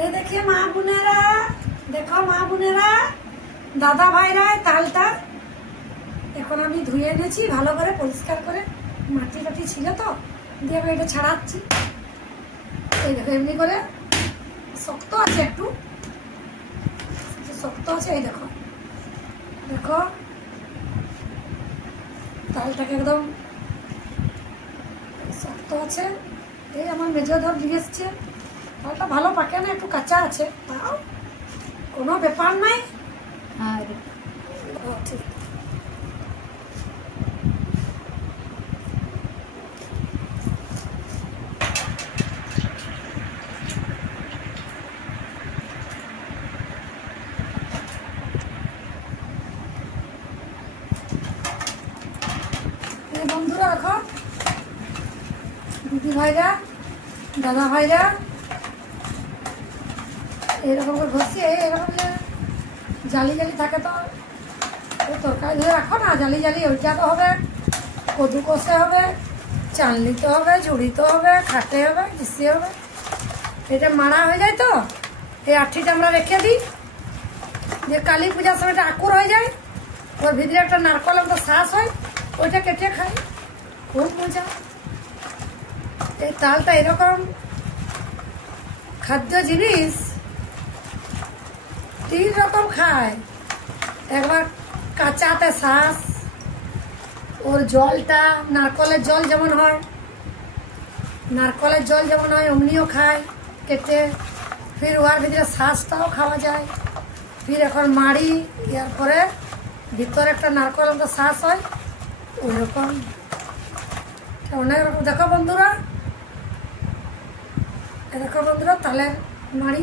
এই দেখে মা বোনেরা, দেখো মা বোনেরা, দাদা ভাইরা তালটা এখন আমি ধুয়ে এনেছি ভালো করে পরিষ্কার করে। মাটি টাটি ছিল তো, দিয়ে আমি এটা ছাড়াচ্ছি। এই দেখো এমনি করে শক্ত আছে, একটু শক্ত আছে। এই দেখো দেখো তালটাকে একদম শক্ত আছে। এই আমার মেজো ধর দিয়ে এসছে, তালটা ভালো পাকে না, একটু কাঁচা আছে, তাও কোনো ব্যাপার নাই। আর ঠিক বন্ধুরা, দেখো দিদি ভাইরা দাদা ভাইরা এরকম করে ঘষি। এরকম যে জালি জালি থাকে তো তরকারি ধরে রাখো না, জালি জালি ওইটা তো হবে, কদু কষে হবে, চাল নিতে হবে, ঝুড়িতে হবে, খাটে হবে, ঘিসি হবে। এটা মারা হয়ে যায় তো এই আঠিটা আমরা রেখে দিই, যে কালী পূজার সময়টা আকুর হয়ে যায়, ওর ভিতরে একটা নারকল একটা শ্বাস হয়, ওইটা কেটে খাই, খুব মজা। এই তালটা এরকম খাদ্য জিনিস, 3 রকম খায়। একবার কাঁচাতে শ্বাস, ওর জলটা নারকলের জল যেমন হয়, নারকলের জল যেমন হয় অমনিও খায় কেটে। ফির ওর ভিতরে শ্বাসটাও খাওয়া যায়। ফির এখন মাড়ি, ইয়ার পরে ভিতরে একটা নারকল একটা শ্বাস হয়, ওই রকম অনেক রকম। দেখো বন্ধুরা, দেখো বন্ধুরা তালের মাড়ি,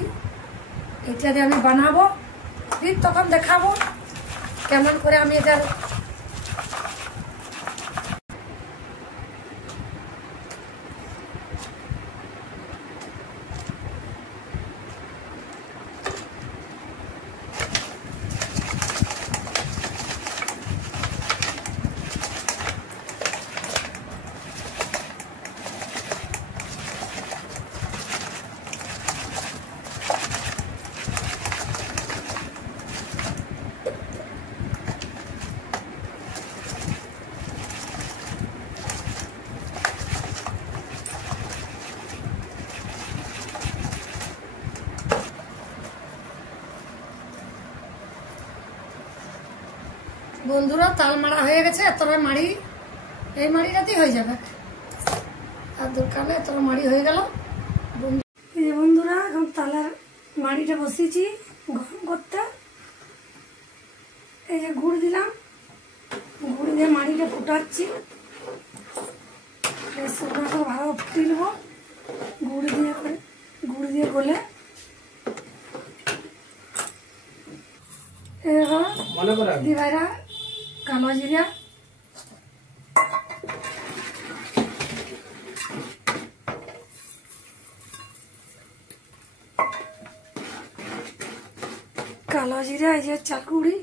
এটা দিয়ে আমি বানাবো, ফির তখন দেখাবো কেমন করে আমি এটার বন্ধুরা তাল মারা হয়ে গেছে। এতটা মাড়ি, এই মাড়িটাতেই হয়ে যাবে, আর দরকার নেই। এতটা মাড়ি হয়ে গেল। এই যে বন্ধুরা এখন তালের মাড়িটা বসিয়েছি গরম করতে। এই যে গুড় দিলাম, গুড় দিয়ে মাড়িটা ফুটাচ্ছি। শুকনো করে ভালো ফুটিয়ে নেবো গুড় দিয়ে করে, গুড় দিয়ে গলে। দিদি ভাইরা কালো জিরা, কালো জিরা, এই যে চালগুড়ি,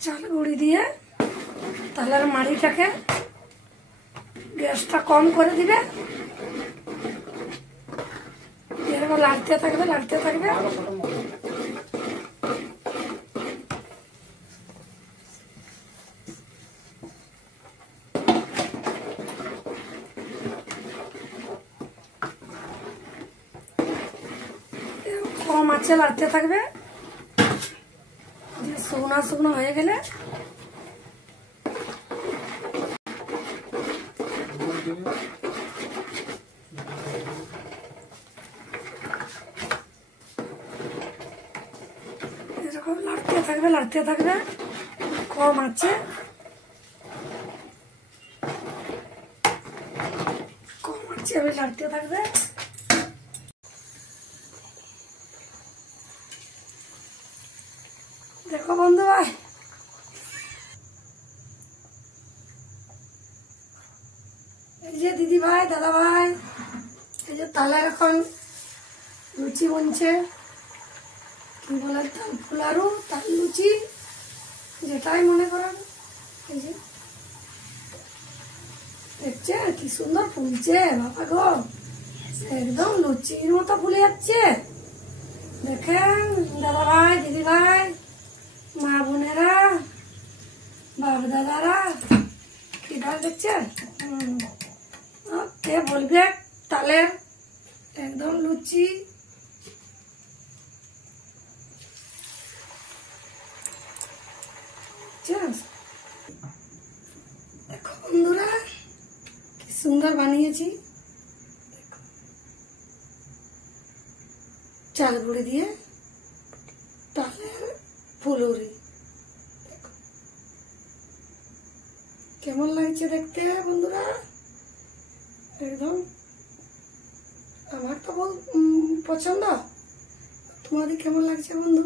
চালগুড়ি দিয়ে তালের মাড়িটাকে গ্যাসটা কম করে দিবে, এরকম লাগতে থাকবে লাগতে থাকবে। কম আছে লাগতে থাকবে। শুকনা শুকনো হয়ে গেলে এরকম লাগতে থাকবে লাগতে থাকবে, কম আছে, কম আছে আমি লাগতে থাকবে। দেখো বন্ধু ভাই, এই যে দিদি ভাই দাদা ভাই, এই যে তালের এখন লুচি বনছে, কি বলে তাল ফুলারু, তাল লুচি, যেটাই মনে করেন। এই যে দেখছে কি সুন্দর ফুলছে বাবা গো, একদম লুচির মতো ফুলে যাচ্ছে। দেখেন দাদা ভাই, দিদি ভাই, মা বোনেরা, বাপ দাদারা, কি ডাল দেখছেন? কে বলবে তালের একদম লুচি। দেখো বন্ধুরা কি সুন্দর বানিয়েছি। চাল গুঁড়ি দিয়ে তালের ফুলুরি। কেমন লাগছে দেখতে বন্ধুরা? একদম আমার তো বহুত পছন্দ। তোমাদের কেমন লাগছে বন্ধু?